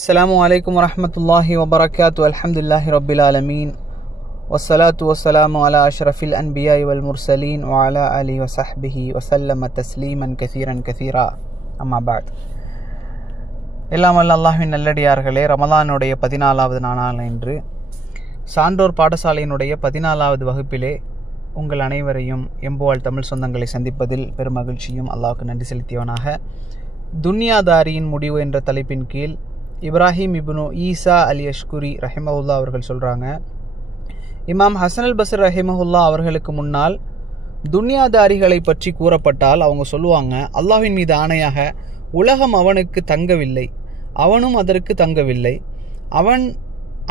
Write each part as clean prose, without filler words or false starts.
அஸ்ஸலாமு அலைக்கும் வரஹ்மத்துல்லாஹி வபரகாத்துஹு. அல்ஹம்துலில்லாஹி ரப்பில் ஆலமீன். வஸ்ஸலாத்து வஸ்ஸலாமு அலா அஷ்ரஃபில் அன்பியாஇ வல் முர்சலீன் வ அலா ஆலிஹி வஸஹ்பிஹி வஸல்லம தஸ்லீமன் கஸீரன் கஸீரா. அம்மா பஅத். எல்லாம் வல்ல அல்லாஹ்வின் நல்லடியார்களே, ரமலானுடைய 14வது நாள் இன்று சான்றோர் பாடசாலையினுடைய 14வது வகுப்பிலே உங்கள் அனைவரையும் எம்புவாழ் தமிழ் சொந்தங்களை சந்திப்பதில் பெரும் மகிழ்ச்சியும் அல்லாஹ்வுக்கு நன்றி செலுத்தியவனாக, துன்யாதாரியின் முடிவு என்ற தலைப்பின் கீழ் இப்ராஹிம் இப்னு ஈசா அல் யஷ்குரி ரஹிமஹுல்லா அவர்கள் சொல்கிறாங்க, இமாம் ஹசன் அல் பஸ்ரி ரஹிமஹுல்லா அவர்களுக்கு முன்னால் துன்யாதாரிகளை பற்றி கூறப்பட்டால் அவங்க சொல்லுவாங்க, அல்லாஹ்வின் மீது ஆணையாக உலகம் அவனுக்கு தங்கவில்லை, அவனும் அதற்கு தங்கவில்லை, அவன்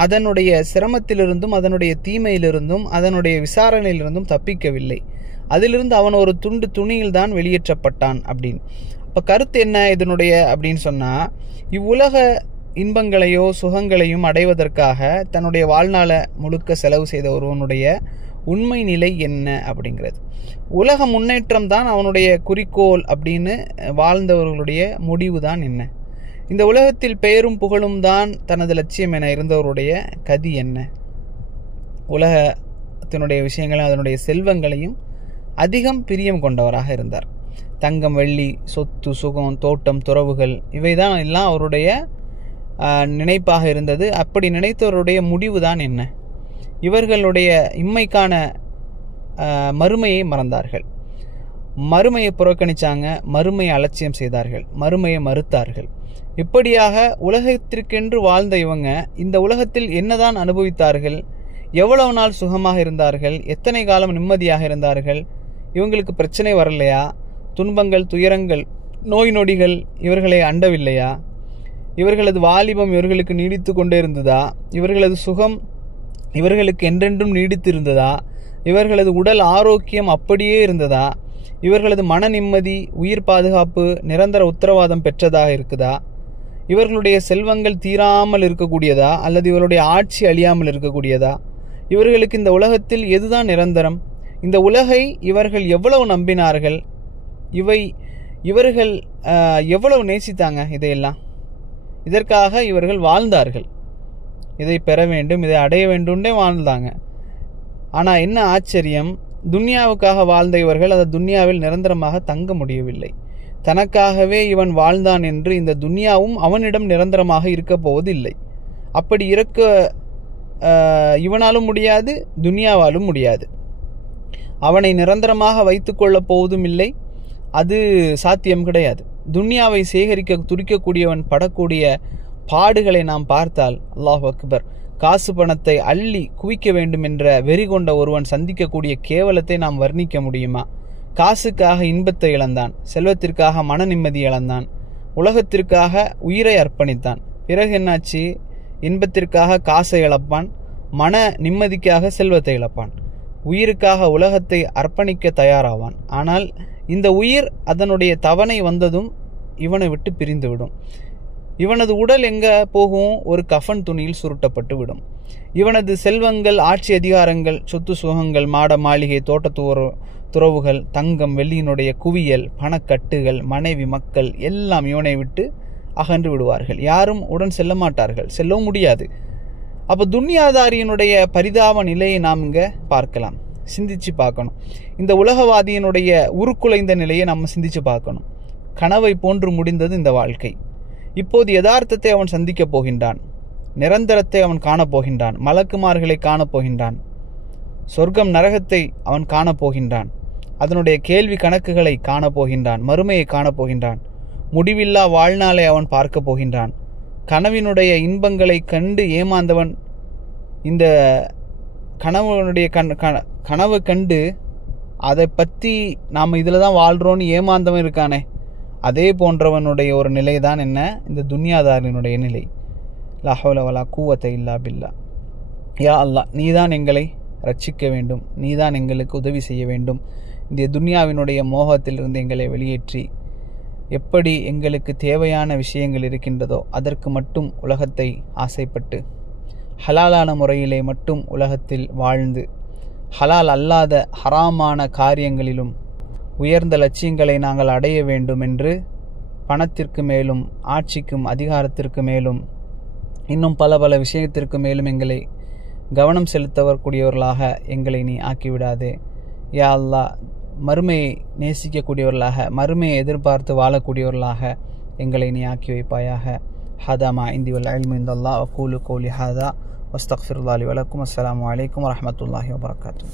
அதனுடைய சிரமத்திலிருந்தும் அதனுடைய தீமையிலிருந்தும் அதனுடைய விசாரணையிலிருந்தும் தப்பிக்கவில்லை, அதிலிருந்து அவன் ஒரு துண்டு துணியில்தான் வெளியேற்றப்பட்டான் அப்படின்னு. இப்போ கருத்து என்ன இதனுடைய அப்படின்னு சொன்னால், இவ்வுலக இன்பங்களையோ சுகங்களையும் அடைவதற்காக தன்னுடைய வாழ்நாளை முழுக்க செலவு செய்த ஒருவனுடைய உண்மை நிலை என்ன அப்படிங்கிறது. உலக முன்னேற்றம் தான் அவனுடைய குறிக்கோள் அப்படின்னு வாழ்ந்தவர்களுடைய முடிவு தான் என்ன? இந்த உலகத்தில் பெயரும் புகழும் தான் தனது லட்சியம் என இருந்தவருடைய கதி என்ன? உலகத்தினுடைய விஷயங்களையும் அதனுடைய செல்வங்களையும் அதிகம் பிரியம் கொண்டவராக இருந்தார். தங்கம், வெள்ளி, சொத்து, சுகம், தோட்டம், துறவுகள் இவைதான் எல்லாம் அவருடைய நினைப்பாக இருந்தது. அப்படி நினைத்தவருடைய முடிவு தான் என்ன? இவர்களுடைய இம்மைக்கான மறுமையை மறந்தார்கள், மறுமையை புறக்கணித்தாங்க, மறுமையை அலட்சியம் செய்தார்கள், மறுமையை மறுத்தார்கள். இப்படியாக உலகத்திற்கென்று வாழ்ந்த இவங்க இந்த உலகத்தில் என்னதான் அனுபவித்தார்கள்? எவ்வளவு நாள் சுகமாக இருந்தார்கள்? எத்தனை காலம் நிம்மதியாக இருந்தார்கள்? இவங்களுக்கு பிரச்சனை வரலையா? துன்பங்கள், துயரங்கள், நோய் நொடிகள் இவர்களை அண்டவில்லையா? இவர்களது வாலிபம் இவர்களுக்கு நீடித்து கொண்டே இருந்ததா? இவர்களது சுகம் இவர்களுக்கு என்றென்றும் நீடித்து இருந்ததா? இவர்களது உடல் ஆரோக்கியம் அப்படியே இருந்ததா? இவர்களது மன நிம்மதி, உயிர் பாதுகாப்பு நிரந்தர உத்தரவாதம் பெற்றதாக இருக்குதா? இவர்களுடைய செல்வங்கள் தீராமல் இருக்கக்கூடியதா அல்லது இவருடைய ஆட்சி அழியாமல் இருக்கக்கூடியதா? இவர்களுக்கு இந்த உலகத்தில் எதுதான் நிரந்தரம்? இந்த உலகை இவர்கள் எவ்வளவு நம்பினார்கள்? இவர்கள் எவ்வளவு நேசித்தாங்க? இதையெல்லாம் இதற்காக இவர்கள் வாழ்ந்தார்கள். இதை பெற வேண்டும், இதை அடைய வேண்டும்னே வாழ்ந்தாங்க. ஆனால் என்ன ஆச்சரியம், துன்யாவுக்காக வாழ்ந்த இவர்கள் அந்த துன்யாவில் நிரந்தரமாக தங்க முடியவில்லை. தனக்காகவே இவன் வாழ்ந்தான் என்று இந்த துன்யாவும் அவனிடம் நிரந்தரமாக இருக்க போவதில்லை. அப்படி இருக்க இவனாலும் முடியாது, துன்யாவாலும் முடியாது. அவனை நிரந்தரமாக வைத்து கொள்ளப் போவதும் இல்லை, அது சாத்தியம் கிடையாது. துன்யாவை சேகரிக்க துடிக்கக்கூடியவன் படக்கூடிய பாடுகளை நாம் பார்த்தால் அல்லாஹ் அக்பர். காசு பணத்தை அள்ளி குவிக்க வேண்டும் என்ற வெறி கொண்ட ஒருவன் சந்திக்கக்கூடிய கேவலத்தை நாம் வர்ணிக்க முடியுமா? காசுக்காக இன்பத்தை இழந்தான், செல்வத்திற்காக மன நிம்மதி இழந்தான், உலகத்திற்காக உயிரை அர்ப்பணித்தான். பிறகு என்னாச்சு? இன்பத்திற்காக காசை இழப்பான், மன நிம்மதிக்காக செல்வத்தை இழப்பான், உயிருக்காக உலகத்தை அர்ப்பணிக்க தயாராவான். ஆனால் இந்த உயிர் அதனுடைய தவணை வந்ததும் இவனை விட்டு பிரிந்துவிடும். இவனது உடல் எங்க போகும்? ஒரு கஃன் துணியில் சுருட்டப்பட்டு விடும். இவனது செல்வங்கள், ஆட்சி அதிகாரங்கள், சொத்து சுகங்கள், மாட மாளிகை, தோட்ட துறவுகள், தங்கம் வெள்ளியினுடைய குவியல், பணக்கட்டுகள், மனைவி, மக்கள் எல்லாம் இவனை விட்டு அகன்று விடுவார்கள். யாரும் உடன் செல்ல மாட்டார்கள், செல்லவும் முடியாது. அப்போ துன்யாதாரியினுடைய பரிதாப நிலையை நாம் இங்கே பார்க்கலாம், சிந்திச்சு பார்க்கணும். இந்த உலகவாதியினுடைய உருக்குலைந்த நிலையை நம்ம சிந்திச்சு பார்க்கணும். கனவை போன்று முடிந்தது இந்த வாழ்க்கை. இப்போது யதார்த்தத்தை அவன் சந்திக்கப் போகின்றான், நிரந்தரத்தை அவன் காணப்போகின்றான், மலக்குமார்களை காணப்போகின்றான், சொர்க்கம் நரகத்தை அவன் காணப்போகின்றான், அதனுடைய கேள்வி கணக்குகளை காணப்போகின்றான், மறுமையை காணப்போகின்றான், முடிவில்லா வாழ்நாளை அவன் பார்க்க போகின்றான். கனவினுடைய இன்பங்களை கண்டு ஏமாந்தவன் இந்த கனவுடைய கனவு கண்டு அதை பற்றி நாம் இதில் தான் வாழ்கிறோன்னு ஏமாந்தவன் இருக்கானே, அதே போன்றவனுடைய ஒரு நிலை தான் என்ன? இந்த துன்யாதாரினுடைய நிலை. லா ஹவ்ல வலா குவத்த இல்லா பில்லா. யா அல்லாஹ், நீதான் எங்களை ரட்சிக்க வேண்டும், நீதான் எங்களுக்கு உதவி செய்ய வேண்டும். இந்த துன்யாவினுடைய மோகத்திலிருந்து எங்களை வெளியேற்றி எப்படி எங்களுக்கு தேவையான விஷயங்கள் இருக்கின்றதோ அதற்கு மட்டும் உலகத்தை ஆசைப்பட்டு ஹலாலான முறையிலே மட்டும் உலகத்தில் வாழ்ந்து ஹலால் அல்லாத ஹராமான காரியங்களிலும் உயர்ந்த லட்சியங்களை நாங்கள் அடைய வேண்டும் என்று பணத்திற்கு மேலும் ஆட்சிக்கும் அதிகாரத்திற்கு மேலும் இன்னும் பல பல விஷயத்திற்கு மேலும் எங்களை கவனம் செலுத்தக்கூடியவர்களாக எங்களை நீ ஆக்கிவிடாதே. யா அல்லாஹ், மறுமையை நேசிக்கக்கூடியவர்களாக, மறுமையை எதிர்பார்த்து வாழக்கூடியவர்களாக எங்களை நீ ஆக்கி வைப்பாயாக. ஹதா மா இந்தி வல் இல்மு இந்தல்லாஹ் வ கூலு கௌலி ஹதா வஸ்தக்ஃபிருல்லாஹி வ லக்கும். அஸ்ஸலாமு அலைக்கும் வரஹ்மத்துல்லாஹி வபரகாத்துஹு.